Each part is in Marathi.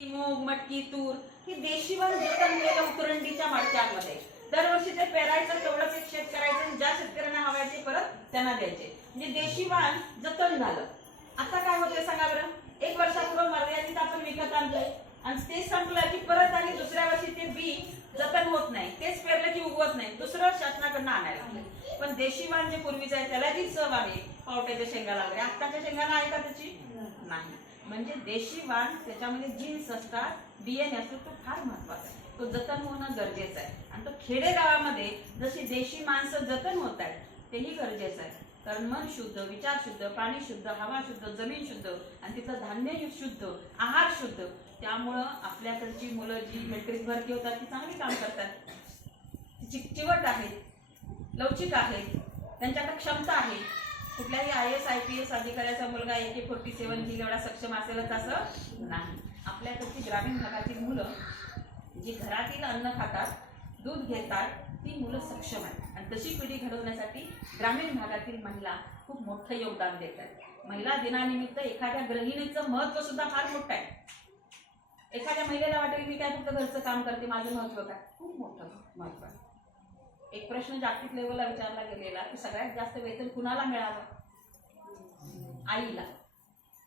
मूग मटकी तूर ही देशीवर जतन केलं उतरंडीच्या मडक्यांमध्ये दरवर्षी ते पेरायचं तेवढंच एक शेत करायचं ज्या शेतकऱ्यांना हवायचे परत त्यांना द्यायचे. म्हणजे देशी वाण जतन झालं. आता काय होतंय सांगा बरं? एक वर्षापूर्वी मर्यादित आपण विकत आणलंय आणि ते संपलं की परत आणि दुसऱ्या वर्षी ते बी जतन होत नाही. तेच पेरलं की उगवत नाही. दुसरं शासनाकडनं आणायला पण देशी वाण जे पूर्वीचं आहे त्याला जी चव आहे पावट्याच्या शेंगाला वगैरे आत्ताच्या शेंगाला आहे का त्याची? नाही. म्हणजे देशी वाण त्याच्यामध्ये जीन्स असतात बियाणे असतो तो फार महत्त्वाचा आहे. तो जतन होणं गरजेचं आहे. आणि तो खेडेगावामध्ये जशी देशी माणसं जतन होत आहेत तेही गरजेचं आहे. कारण मन शुद्ध विचार शुद्ध पाणी शुद्ध हवा शुद्ध जमीन शुद्ध आणि तिथलं धान्य शुद्ध आहार शुद्ध त्यामुळं आपल्याकडची मुलं जी मेट्रिक भरती होतात ती चांगली काम करतात. ती आहे आहेत लवचिक आहेत त्यांच्याकडे क्षमता आहे. कुठल्याही I S I P S अधिकाऱ्याचा मुलगा ए के फोर्टी सेवन जी एवढा सक्षम असेलच असं नाही. आपल्याकडची ग्रामीण भागातील मुलं जी घरातील अन्न खातात दूध घेतात ती मुलं सक्षम आहेत. आणि तशी पिढी घडवण्यासाठी ग्रामीण भागातील महिला खूप मोठं योगदान देत आहेत. महिला दिनानिमित्त एखाद्या गृहिणीचं महत्त्व सुद्धा फार मोठं आहे. एखाद्या महिलेला वाटेल मी काय फक्त घरचं काम करते माझं महत्त्व काय? खूप मोठं महत्त्व आहे. एक प्रश्न जागतिक लेवलला विचारला गेलेला की सगळ्यात जास्त वेतन कुणाला मिळावं? आईला.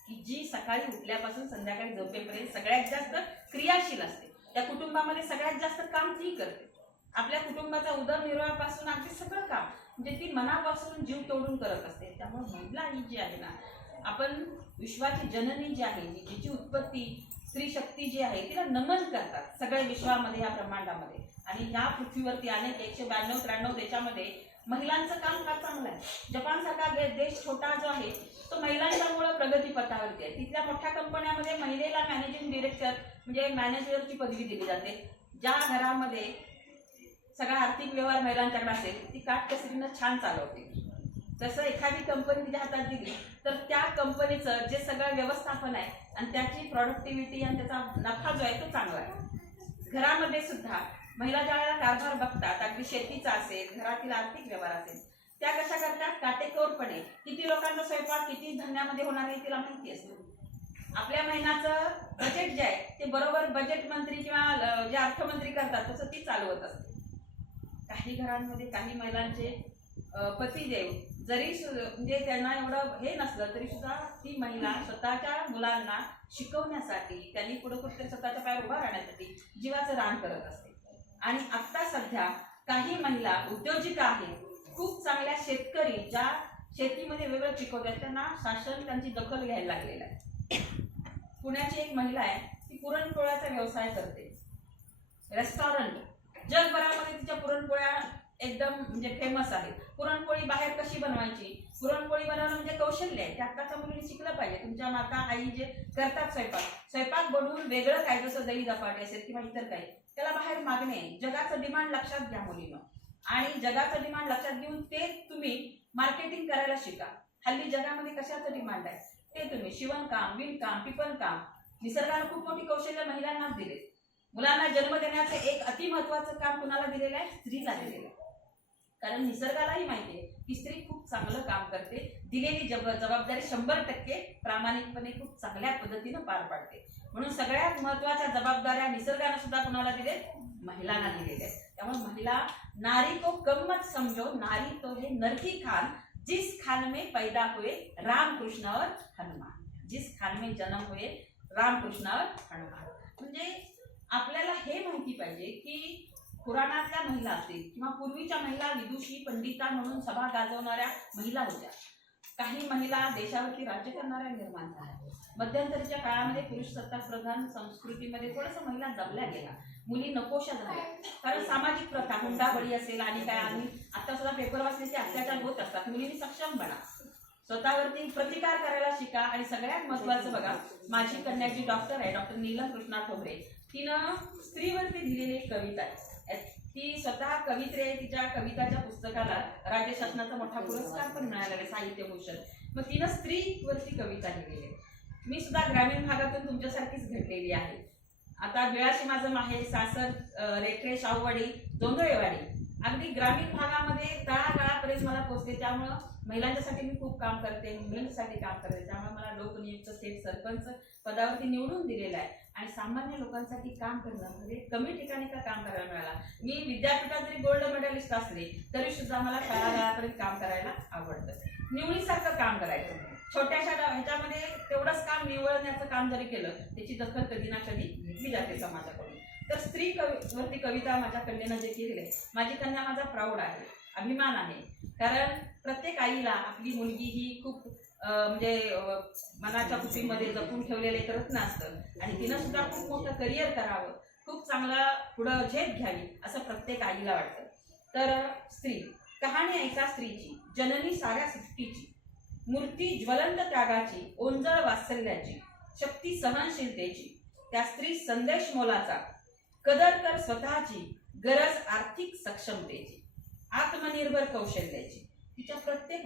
की जी सकाळी उठल्यापासून संध्याकाळी झोपेपर्यंत सगळ्यात जास्त क्रियाशील असते. त्या कुटुंबामध्ये सगळ्यात जास्त काम ती करते. आपल्या कुटुंबाचा उदरनिर्वाहापासून अगदी सगळं काम म्हणजे ती मनापासून जीव तोडून करत असते. त्यामुळे महिला ही जी आहे ना आपण विश्वाची जननी जी आहे जी- जिची उत्पत्ती स्त्री शक्ती जी आहे तिला नमन करतात सगळ्या विश्वामध्ये या ब्रह्मांडामध्ये. आणि ह्या पृथ्वीवरती अनेक एकशे ब्याण्णव त्र्याण्णव देशामध्ये महिलांचं काम फार चांगलं आहे. जपान सारखा दे- देश छोटा जो आहे तो महिलांच्यामुळे प्रगती पथावरती आहे. तिथल्या मोठ्या कंपन्यामध्ये महिलेला मॅनेजिंग डिरेक्टर म्हणजे मॅनेजरची पदवी दिली जाते. ज्या घरामध्ये सगळा आर्थिक व्यवहार महिलांच्याकडे असेल ती काटकसरीनं छान चालवते. जसं एखादी कंपनी तिच्या हातात दिली तर त्या कंपनीचं जे सगळं व्यवस्थापन आहे आणि त्याची प्रॉडक्टिव्हिटी आणि त्याचा नफा जो आहे तो चांगला आहे. घरामध्ये सुद्धा महिला ज्या वेळेला कारभार बघतात अगदी शेतीचा असेल घरातील आर्थिक व्यवहार असेल त्या कशा करतात? काटेकोरपणे. किती लोकांचा स्वयंपाक किती धान्यामध्ये होणार आहे तिला माहिती असते. आपल्या महिन्याचं बजेट जे आहे ते बरोबर बजेट मंत्री किंवा जे अर्थमंत्री करतात तसं ती चालवत असते. काही घरांमध्ये काही महिलांचे पतीदेव पतिदेव जरी सु- म्हणजे त्यांना एवढं हे नसलं तरी सुद्धा ती महिला स्वतःच्या मुलांना शिकवण्यासाठी त्यांनी पुढे कुठे स्वतःच्या पायावर उभा राहण्यासाठी जीवाचं रान करत असते. आणि आता सध्या काही महिला उद्योजिका आहेत. खूप चांगल्या शेतकरी ज्या शेतीमध्ये वेगळं पिकवतात त्यांना शासन त्यांची दखल घ्यायला लागलेलं आहे. पुण्याची एक महिला आहे ती पुरणपोळ्याचा व्यवसाय करते. रेस्टॉरंट जगभरामध्ये तिच्या पुरणपोळ्या एकदम म्हणजे फेमस आहेत. पुरणपोळी बाहेर कशी बनवायची? पुरणपोळी बनवणं म्हणजे कौशल्य आहे ते आत्ताच्या मुलींनी शिकलं पाहिजे. तुमच्या माता आई जे करतात स्वयंपाक स्वयंपाक बनवून वेगळं काय जसं दही दपाटे असेल किंवा इतर काही त्याला बाहेर मागणे जगाचं डिमांड लक्षात घ्या मुलीनं. आणि जगाचं डिमांड लक्षात घेऊन ते तुम्ही मार्केटिंग करायला शिका. हल्ली जगामध्ये कशाचं डिमांड आहे? ते तुम्ही शिवणकाम विणकाम टिपणकाम निसर्गाला खूप मोठी कौशल्य महिलांनाच दिले मुलांना जन्म देण्याचं एक अति महत्वाचं काम कुणाला दिलेलं आहे? स्त्रीला दिलेलं आहे. कारण निसर्गालाही माहिती आहे की स्त्री खूप चांगलं काम करते. दिलेली जब जबाबदारी शंभर टक्के प्रामाणिकपणे खूप चांगल्या पद्धतीनं पार पाडते. म्हणून सगळ्यात महत्त्वाच्या जबाबदाऱ्या निसर्गानं सुद्धा कुणाला दिले महिलांना दिलेल्या आहेत. त्यामुळे महिला नारी को गंमत समजो. नारी तो हे नरकी खान. जिस खान में पैदा हुए रामकृष्ण और हनुमान. जिस खान में जन्म हुए रामकृष्ण और हनुमान. म्हणजे आपल्याला हे माहिती पाहिजे की पुराणातल्या महिला असतील किंवा पूर्वीच्या महिला विदुषी पंडिता म्हणून सभा गाजवणाऱ्या महिला होत्या. काही महिला देशावरती राज्य करणाऱ्या निर्माण झाल्या. मध्यंतरीच्या काळामध्ये पुरुष सत्ताक प्रधान संस्कृतीमध्ये थोडंसं महिला दबल्या गेल्या. मुली नकोशा झाल्या. कारण सामाजिक प्रथा हुंडाबळी असेल आणि काय आम्ही आता सुद्धा पेपर वाचण्याचे अत्याचार होत असतात. मुलींनी सक्षम बना. स्वतःवरती प्रतिकार करायला शिका आणि सगळ्यात महत्वाचं बघा माझी कन्या जी डॉक्टर आहे डॉक्टर नीलम कृष्णा ठोबरे तिनं स्त्रीवरती दिलेली एक कविता आहे. ती स्वतः कवित्री आहे तिच्या कविताच्या पुस्तकाला राज्य शासनाचा मोठा पुरस्कार पण मिळालेला आहे साहित्य भूषण मग तिनं स्त्रीवरती कविता लिहिली आहे. मी सुद्धा ग्रामीण भागातून तुमच्यासारखीच घडलेली आहे. आता बिळाशी माझं माहेर सासर अं, रेखरे शाहूवाडी दोंगळेवाडी अगदी ग्रामीण भागामध्ये तळागाळापर्यंत मला पोहोचते. त्यामुळं महिलांच्यासाठी मी खूप काम करते मुलींसाठी काम करते. त्यामुळे मला लोकनियुक्त थेट सरपंच पदावरती निवडून दिलेलं आहे. आणि सामान्य लोकांसाठी काम करणं म्हणजे कमी ठिकाणी का काम करायला मिळाला? मी विद्यापीठात जरी गोल्ड मेडलिस्ट असले तरी सुद्धा मला तळागाळापर्यंत काम करायला आवडतं. निवडीसारखं काम करायचं. छोट्याशा ह्याच्यामध्ये तेवढंच काम निवडण्याचं काम जरी केलं त्याची दखल कधी ना कधी घेतली जाते समाजाकडून. तर स्त्री कवी वरती कविता माझ्या कन्येनं जे केली आहे माझी कन्या माझा प्राऊड आहे अभिमान आहे. कारण प्रत्येक आईला आपली मुलगी ही खूप म्हणजे मनाच्या कुटीमध्ये जपून ठेवलेले एक रत्न असतं आणि तिनं सुद्धा खूप मोठं करिअर करावं. खूप चांगला पुढं झेप घ्यावी असं प्रत्येक आईला वाटतं. तर स्त्री कहाणी ऐका स्त्रीची. जननी साऱ्या सृष्टीची. मूर्ती ज्वलंत त्यागाची ओंजळ वात्सल्याची शक्ती सहनशीलतेची. त्या स्त्री संदेश मोलाचा. कदर कर स्वतःची गरज आर्थिक सक्षमतेची. आत्मनिर्भर कौशल्याची. तिच्या प्रत्येक